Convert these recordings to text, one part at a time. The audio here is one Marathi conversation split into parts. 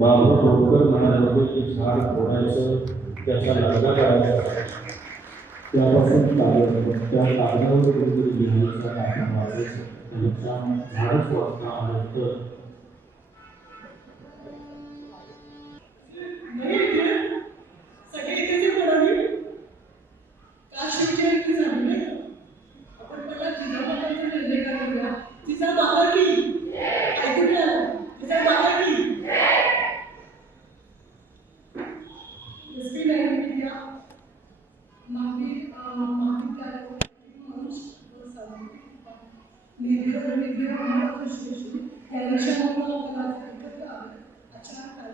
बाबू डोंगर म्हणाले की झाड फोडायचं त्याचा लढा करायचा. त्यापासून कार्य त्या कागदावर कोणतरी लिहायचं काय वाचायचं त्याच्या झाडच वाचता आलं. तर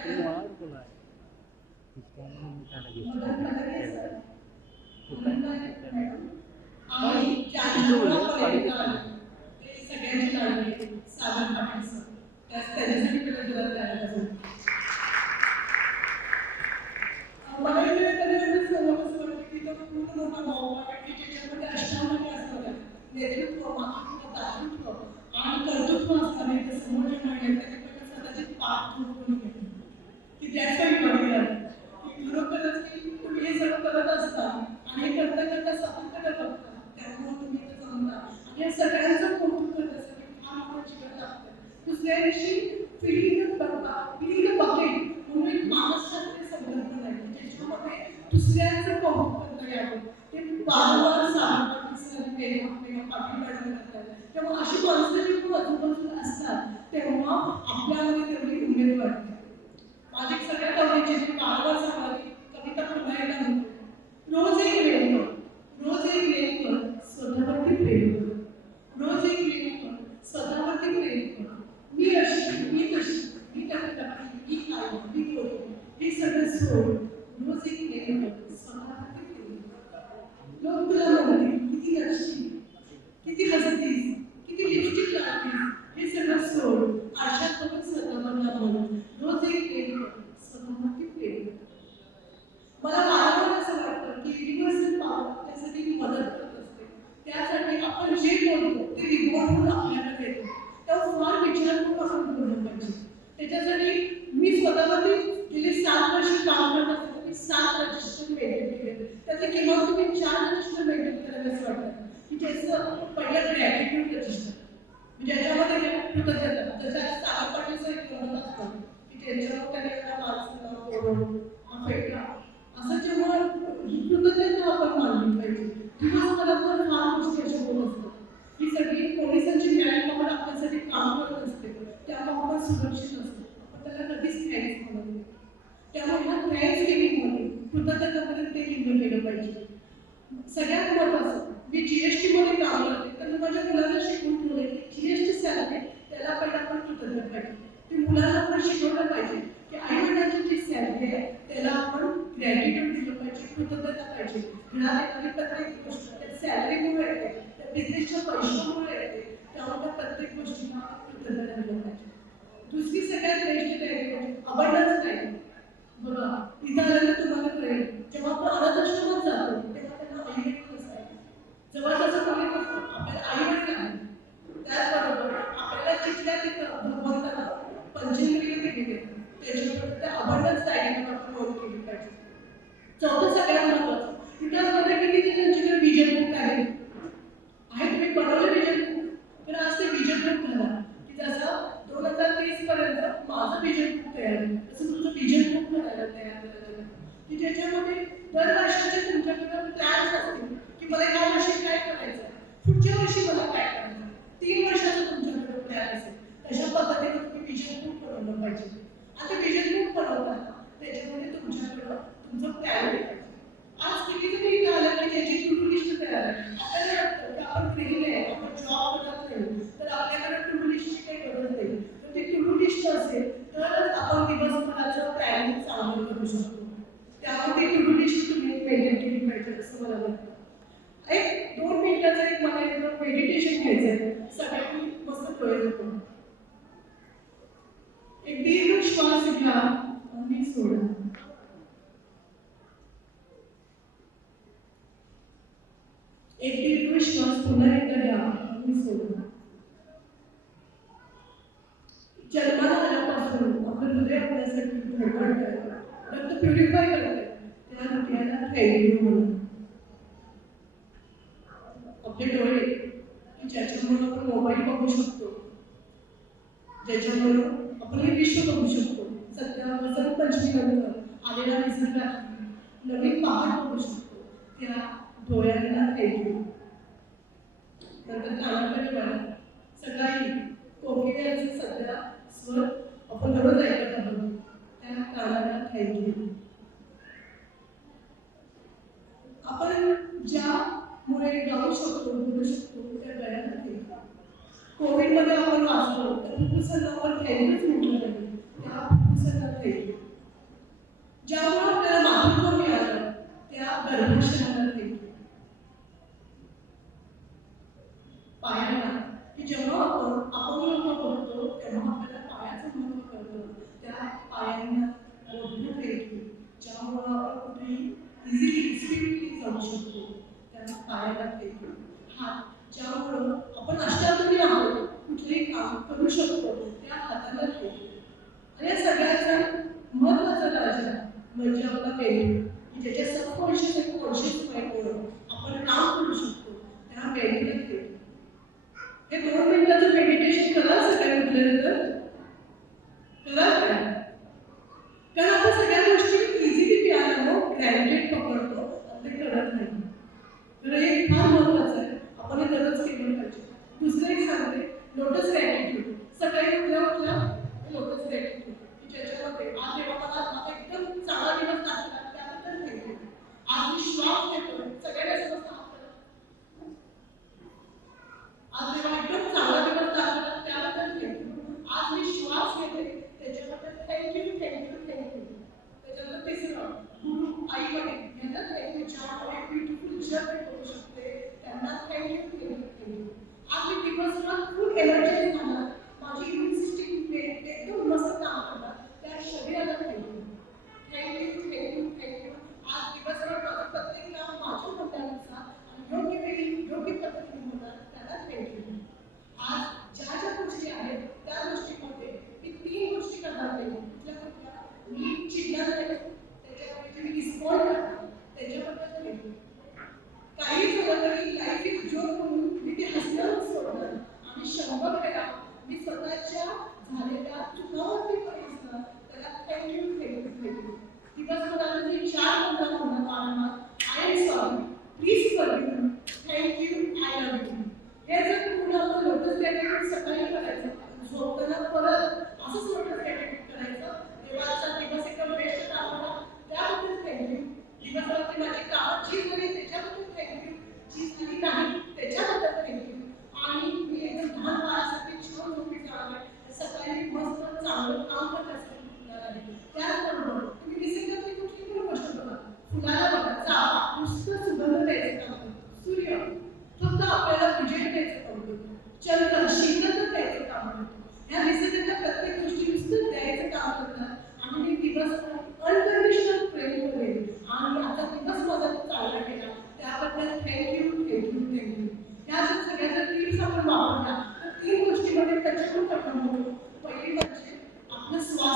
semua itu lah sistemnya kita lagi kita lagi kita lagi kita lagi मला वारंवार असं वाटतं की युनिव्हर्सल पावर त्यासाठी मी मदत करत असते. त्यासाठी आपण जे बोलतो ते रिपोर्ट म्हणून आपल्याकडे येतो तेव्हा फार विचारपूर्वक आपण बोललं पाहिजे त्याच्यासाठी मी स्वतःवरती गेली सात वर्ष काम करत असते. मी सात रजिस्टर मेंटेन केले. त्यातले किमान तुम्ही चार रजिस्टर मेंटेन करायला असं वाटतं. की ज्याचं पहिलं ग्रॅटिट्यूड रजिस्टर म्हणजे याच्यामध्ये कृतज्ञता त्याच्यात सागर पाटीलचं एक म्हणत असतं की त्यांच्यावर त्याने एका माणसाला ओरडून हा फेकला. असं जेव्हा ही कृतज्ञता आपण मानली पाहिजे किंवा तर फार गोष्टी अशा होत असतात. ही सगळी पोलिसांची न्याय पॉवर आपल्यासाठी काम करत असते. त्यामुळे आपण सुरक्षित असतो. आपण त्याला कधीच थँक्स म्हणत नाही त्यामुळे ह्या थँक्स गिव्हिंगमध्ये कृतज्ञतापर्यंत ते लिहिलं गेलं पाहिजे. सगळ्यात महत्वाचं मी जीएसटी मध्ये काम करते तर माझ्या मुलाला शिकवून ठेवले जीएसटी सॅलरी त्याला पहिला आपण कृतज्ञ पाहिजे. ते मुलाला आपण शिकवलं पाहिजे की आई वडिलांची जी सॅलरी आहे त्याला आपण ग्रॅटिट्यूड दिलं पाहिजे कृतज्ञता पाहिजे घरात एखादी प्रत्येक सॅलरीमुळे येते त्या बिझनेसच्या पैशामुळे येते त्यामुळे त्या प्रत्येक गोष्टीला कृतज्ञता दिलं पाहिजे दुसरी सगळ्यात बेस्ट तयारी नाही बघा इथं आल्यानंतर तुम्हाला कळेल जेव्हा आपण अनाथ जातो तेव्हा त्यांना आई वडील जेव्हा त्याचं कोणी नसतं आपल्याला आई वडील आहे त्याचबरोबर आपल्याला जिथल्या तिथं भगवंताला पंचेंद्रिय दिली गेली त्याच्याबरोबर त्या आपण नोंद केली पाहिजे चौथं सगळ्यात महत्वाचं. तिथं मध्ये किती त्यांच्याकडे विजन बुक आहे. आहे तुम्ही बनवलं विजन बुक तर आज ते विजन बुक झाला. की जसं दोन हजार तीस पर्यंत माझं विजन बुक तयार आहे तसं तुमचं विजन बुक करायला तयार करायचं की ज्याच्यामध्ये दर वर्षाचे तुमच्याकडे प्लॅन्स असतील की मला या वर्षी काय करायचं? पुढच्या वर्षी मला काय करायचं? तीन वर्षाचं तुमच्याकडे प्लॅन असेल. तशा पद्धतीने तुम्ही विजन बुक बनवलं पाहिजे. आता विजन सोडा. एक दीर्घ श्वास पुन्हा एकदा घ्या आणि सोडा. जन्माला आपण हृदय आपल्यासाठी धडपड करायला रक्त प्युरिफाय करायला त्या हृदयाला थैर्य म्हणून. आपले डोळे ज्याच्यामुळं आपण मोबाईल बघू शकतो. ज्याच्यामुळे आपण हे विश्व बघू शकतो. आलेला निसर्गात नवीन पहाट करू शकतो त्या डोळ्यांना नंतर कानाकडे वळा सकाळी कोकिळ्याचे सध्या स्वर आपण रोज ऐकत आहोत त्या कानाला थैली आपण ज्यामुळे गाऊ शकतो बोलू शकतो त्या गळ्याला थैली कोविडमध्ये आपण वाचलो तर फुफ्फुसांना आपण थैलीच म्हटलं त्या Jonah Ми вже навіть і таке сокольче, конче твоє.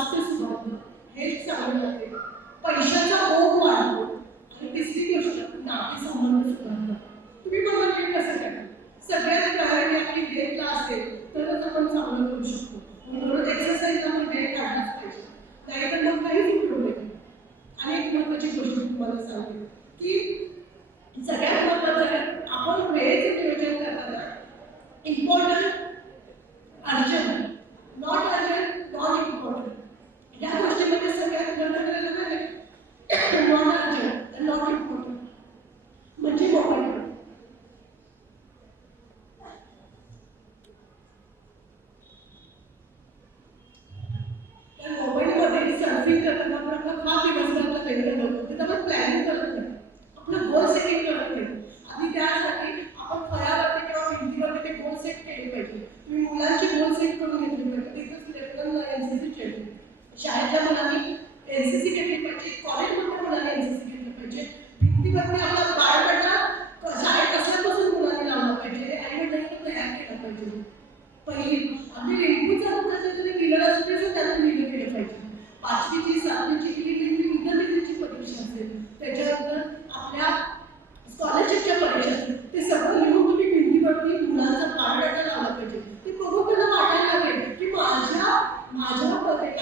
स्वास्थ्य सुधारलं हेच चांगलं जाते पैशाचा ओघ वाढतो. शाळेतल्या मुलांनी एनसीसी घेतली पाहिजे कॉलेजमधल्या मुलांनी एनसीसी घेतली पाहिजे भिंतीवरती आपला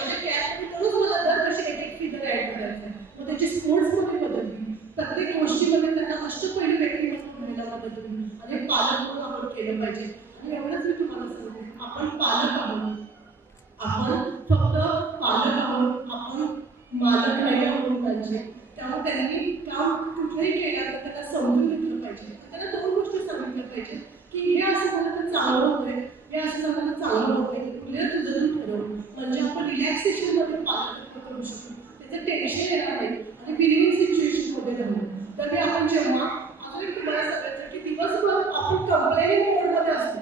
म्हणजे माझ्या मध्ये मला दरवर्षी एक एक फिगर ऍड करायचं. मग त्याची स्पोर्ट्समध्ये प्रत्येक गोष्टीमध्ये त्यांना अष्टपैलू व्यक्तिमत्व व्हायला मदत होईल. आणि पालक म्हणून आपण केलं पाहिजे. आणि एवढंच मी तुम्हाला सांगते. आपण पालक आहोत. आपण फक्त पालक आहोत. आपण मालक नाही आहोत म्हणजे. त्यामुळे त्यांनी काम कुठलंही केलं तर त्याला समजून घेतलं पाहिजे त्याला दोन गोष्टी सांगितल्या पाहिजे की हे असं झालं तर चांगलं होतंय हे असं झालं तर चांगलं होतंय तुला तुझं तू ठरव म्हणजे आपण रिलॅक्सेशनमध्ये करू शकतो त्याचं टेन्शन येणार नाही. आणि बिलिव्हिंग सिच्युएशनमध्ये राहू तर ते आपण जेव्हा अजून एक तुम्हाला सांगायचं की दिवसभर आपण कंप्लेनिंग मोडमध्ये असतो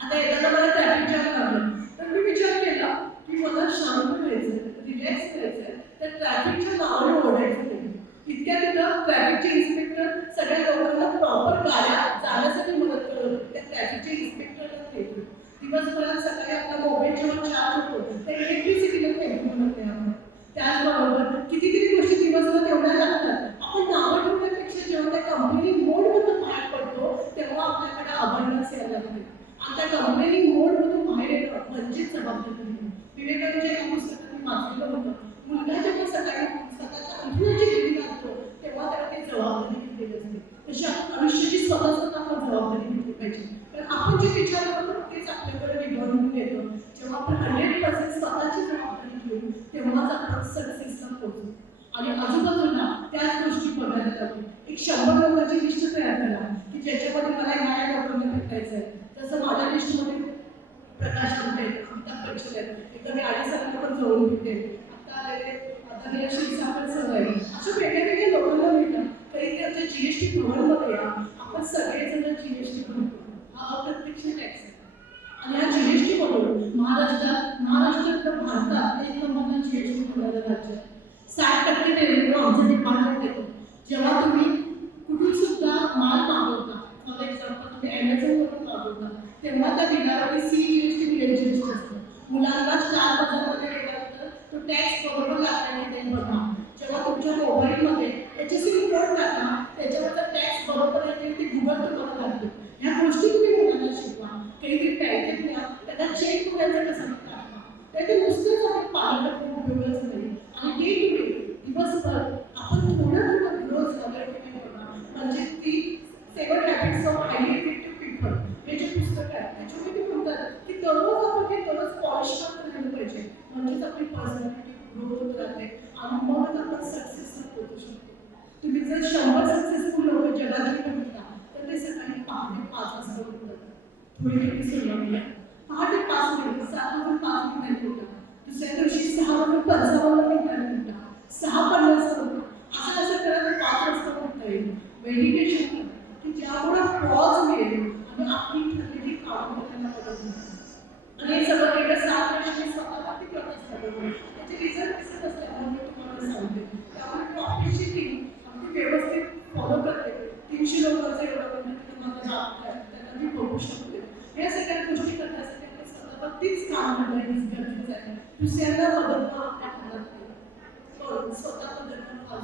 आता एखादा मला ट्रॅफिक जॅम लागलं तर मी विचार केला की मला शांत व्हायचं रिलॅक्स करायचं तर ट्रॅफिकच्या नावाने ओरडायचं नाही इतक्या तिथं ट्रॅफिकचे इन्स्पेक्टर सगळ्या लोकांना प्रॉपर गाड्या जाण्यासाठी मदत करत होते त्या ट्रॅफिकचे इन्स्पेक्टरला नेतो दिवसभरात सकाळी आपला मोबाईल जेव्हा चार्ज होतो त्या इलेक्ट्रिसिटीला थँक्यू म्हणते आपण त्याचबरोबर कितीतरी गोष्टी दिवसभर एवढ्या लागतात आपण नावं ठेवण्यापेक्षा जेव्हा त्या कंपनी मोडमधून बाहेर पडतो तेव्हा आपल्याकडे अभंडास यायला लागते आता कंप्लेनिंग मोड मधून बाहेर येणं म्हणजेच जबाबदारी विवेकानंदच्या एका पुस्तकात मी वाचलेलं होतं मुलगा जेव्हा सकाळी स्वतःच्या अंथरुणाची खिडकी घालतो तेव्हा त्याला ती जबाबदारी घेतलेली असते तशी आपण आयुष्याची स्वतः स्वतः आपण जबाबदारी घेतली पाहिजे कारण आपण जे विचार करतो तेच आपल्याकडे रिटर्न येतो जेव्हा आपण हंड्रेड पर्सेंट स्वतःची जबाबदारी घेऊ तेव्हाच आपण सक्सेसला आणि आजूबाजूला त्याच गोष्टी बघायला लागली. एक शंभर लोकांची लिस्ट तयार करा की ज्याच्यामध्ये मला ह्या ह्या लोकांना भेटायचं आहे. जसं माझ्या लिस्टमध्ये प्रकाश आमटे अमिताभ बच्चन आहेत एकदा मी अडीच जणांना पण जवळून भेटते आता आलेले आता गेल्या क्षीरसागर सर आहे. असं वेगळ्या वेगळ्या लोकांना भेटलं. तरी ते आमच्या जी एस टी भवनमध्ये या. आपण सगळेजण जी एस टी भरतो हा अप्रत्यक्ष टॅक्स आहे. आणि हा जी एस टी महाराष्ट्रात महाराष्ट्रात तर भारतात एक नंबरला जीएसटी भरणारं राज्य. आहे साठ टक्के रेव्हेन्यू आमचं डिपार्टमेंट येतो जेव्हा तुम्ही कुठून सुद्धा माल मागवता फॉर एक्झाम्पल तुम्ही ॲमेझॉनवरून मागवता तेव्हा त्या बिलावरती C G S T B L G S T असतं. मुलांना चार बजारमध्ये गेल्यानंतर तो टॅक्स बरोबर लागला की नाही बघा. जेव्हा तुमच्या मोबाईलमध्ये त्याचे सिम कोड टाका त्याच्यावरचा टॅक्स बरोबर आहे ते गुगल तुम्हाला लागतो. ह्या गोष्टी तुम्ही मुलांना शिकवा. काहीतरी बँकेत न्या त्यांना चेक करायचं कसं तर ते नुसतंच आपण पाहिलं उपयोगाचं नाही आणि डे टू डे दिवसभर आपण थोडं थोडं ग्रोथ झालं की नाही बघा म्हणजे ती seven habits of highly effective people हे जे पुस्तक आहे त्याच्यामध्ये ते म्हणतात की दररोज आपण ते दररोज पॉलिश करत राहिलं पाहिजे म्हणजेच आपली पर्सनॅलिटी ग्रो होत राहते आणि मगच आपण सक्सेसला पोहोचू शकतो तुम्ही जर शंभर सक्सेसफुल लोक जगात बघितला तर ते सकाळी पहाटे पाच वाजता उठतात थोडी थोडी सुरुवात आहे पहाटे पाच मिनिट सात वाजून पाच मिनिटांनी उठा दुसऱ्या दिवशी सहा वाजून पंचावन्न मिनिटांनी सहा पन्नास उठा असं असं करत पाच वाजता उठता येईल मेडिटेशन करा की ज्यामुळे पॉज मिळेल आणि आपली ठरलेली कामं करायला मदत होईल आणि हे सगळं गेलं सात वर्ष मी स्वतःला किती करत असल्यामुळे त्याचे रिझल्ट दिसत असल्यामुळे मी तुम्हाला सांगते त्यामुळे मी ऑफिसची टीम अगदी व्यवस्थित फॉलो करते तीनशे लोकांचं एवढं म्हणजे तुम्हाला जात आहे त्यांना मी बघू शकते या सगळ्या गोष्टी करण्यासाठी आपण स्वतःवरतीच काम करणं हे गरजेचं आहे दुसऱ्यांना मदत करणं आपल्या हातात स्वतः बदलणं फार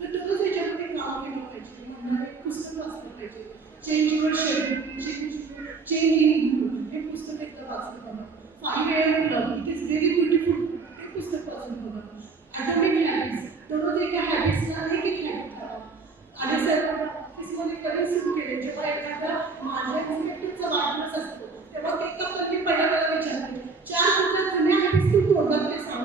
तर तुम्ही त्याच्यामध्ये काम केलं पाहिजे. म्हणून पुस्तक वाचलं पाहिजे. Change your schedule change change in हे पुस्तक एकदा वाचलं बघा. Five M club it is very beautiful हे पुस्तक वाचून बघा. ॲटॉमिक हॅबिट्स दररोज एका हॅबिट्सला एक एक हॅबिट करा. आणि सर ऑफिसमध्ये कधी सुरू केले जेव्हा एखादा माझ्या एक्झिक्युटिव्हचा वाढदिवस असतो तेव्हा ते कंपनी पहिल्या मला विचारते चार मुलं जुन्या हॅबिट्स तू ते सांग